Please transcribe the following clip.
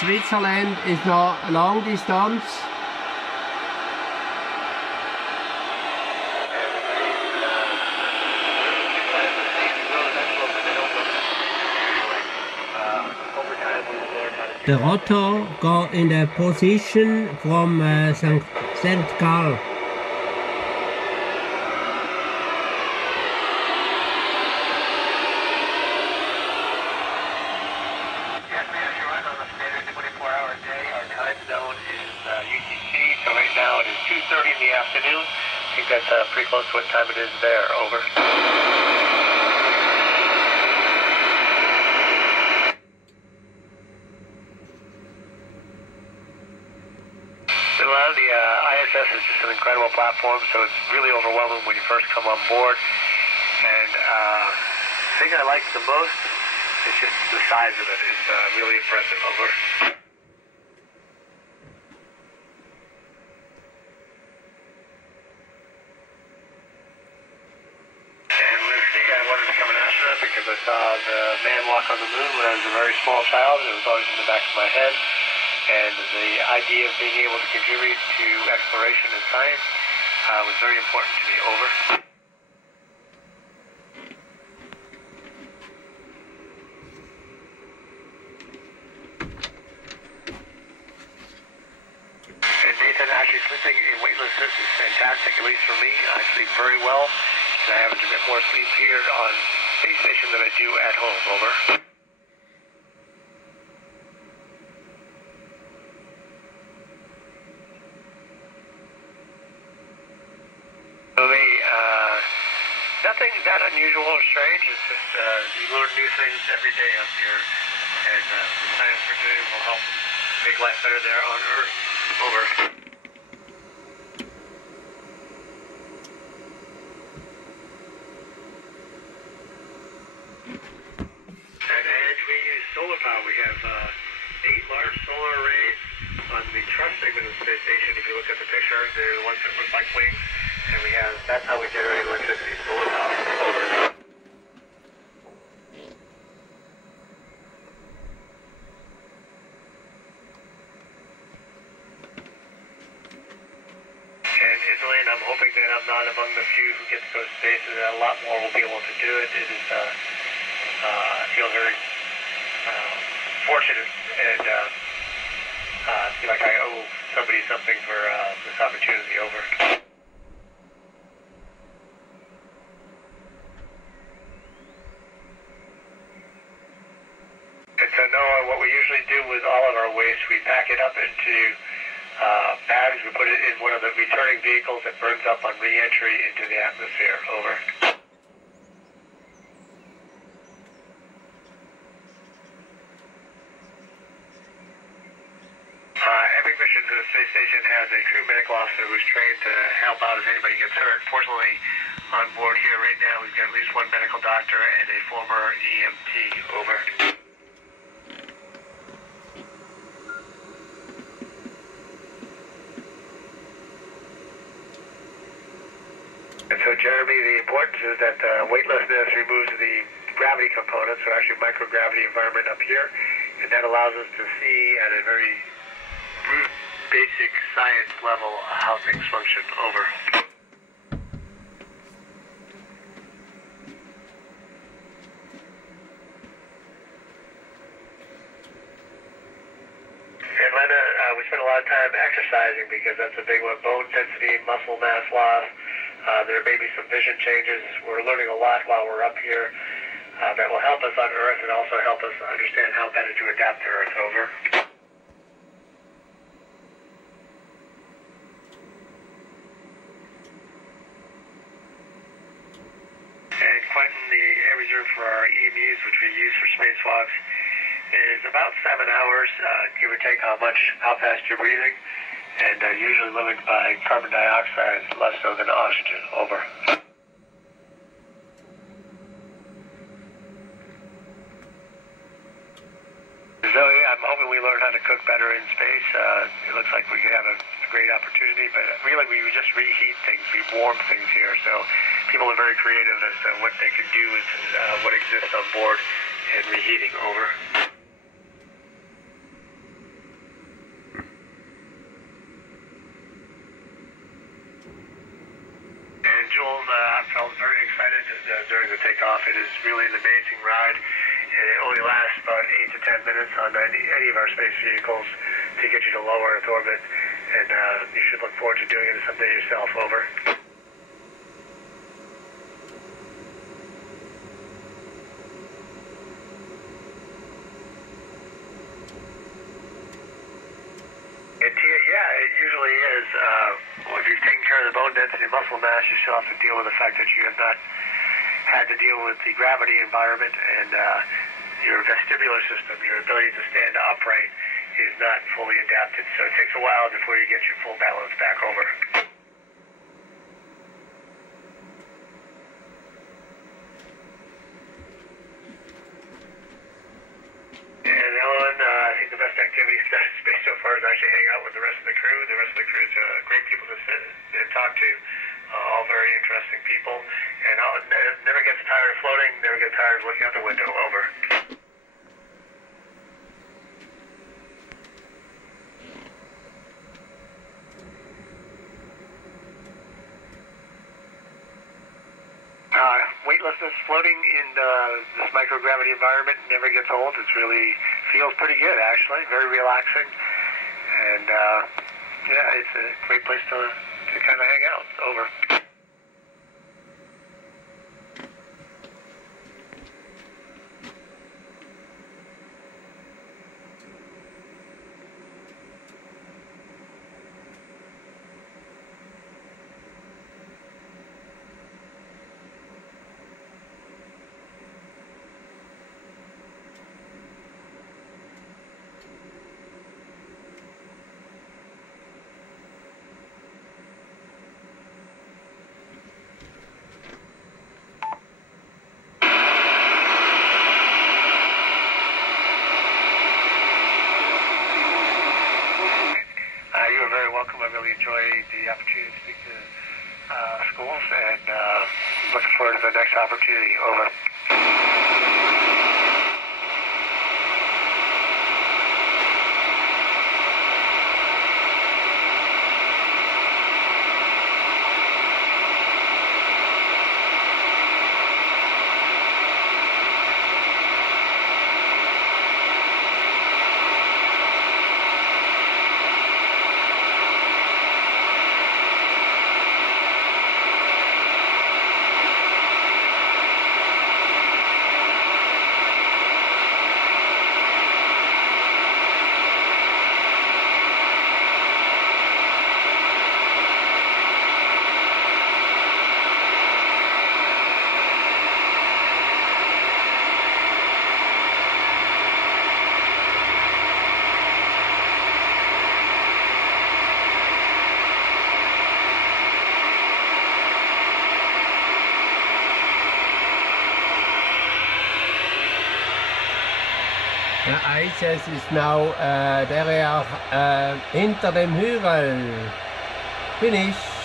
Switzerland ist noch Langdistanz. The rotor go in the position from St. Gall. Afternoon. I think that's pretty close to what time it is there. Over. Well, the ISS is just an incredible platform, so it's really overwhelming when you first come on board. And the thing I like the most is just the size of it. It's really impressive. Over. Because I saw the man walk on the moon when I was a very small child, and it was always in the back of my head. And the idea of being able to contribute to exploration and science was very important to me. Over. And Nathan, actually sleeping in weightlessness is fantastic, at least for me. I sleep very well, and I have a bit more sleep here on space station than I do at home. Over. So nothing that unusual or strange. It's just you learn new things every day up here, and the science we're doing will help make life better there on Earth. Over. Solar power. We have 8 large solar arrays on the truss segment of the space station. If you look at the picture, they're the ones that look like wings, and that's how we generate electricity, solar power. Over. And Italy, and I'm hoping that I'm not among the few who get to go to space, and that a lot more will be able to do it. It is, I feel very fortunate and feel like I owe somebody something for this opportunity. Over. And so Noah, what we usually do with all of our waste, we pack it up into bags. We put it in one of the returning vehicles that burns up on re-entry into the atmosphere. Over. Every mission to the space station has a crew medical officer who's trained to help out if anybody gets hurt. Fortunately, on board here right now, we've got at least one medical doctor and a former EMT. Over. And so, Jeremy, the importance is that weightlessness removes the gravity components, so actually microgravity environment up here, and that allows us to see at a very brute, basic science level how things function. Over. Atlanta, we spend a lot of time exercising because that's a big one. Bone density, muscle mass loss. There may be some vision changes. We're learning a lot while we're up here that will help us on Earth and also help us understand how better to adapt to Earth. Over. And Quentin, the air reserve for our EMUs, which we use for spacewalks, is about 7 hours, give or take how fast you're breathing, and usually limited by carbon dioxide, less so than oxygen. Over. Zoe, I'm hoping we learn how to cook better in space. It looks like we could have a great opportunity, but really we would just reheat things, we warm things here, so people are very creative as to what they can do with what exists on board in reheating. Over. felt very excited during the takeoff. It is really an amazing ride. And it only lasts about 8 to 10 minutes on any of our space vehicles to get you to low Earth orbit. And you should look forward to doing it someday yourself. Over. Yeah, it usually is. If you've taken care of the bone density and muscle mass, you still have to deal with the fact that you have not had to deal with the gravity environment, and your vestibular system, your ability to stand upright, is not fully adapted. So it takes a while before you get your full balance back. Over. And Ellen, I think the best activity in space so far is actually hang out with the rest of the crew. The rest of the crew is great people to sit and talk to. All very interesting people. And never gets tired of floating, never gets tired of looking out the window. Over. Weightlessness, floating in this microgravity environment never gets old. It really feels pretty good, actually. Very relaxing. And, yeah, it's a great place to kind of hang out. Over. You are very welcome. I really enjoy the opportunity to speak to schools, and looking forward to the next opportunity. Over. Der ISS ist now hinter dem Hügel. Finish.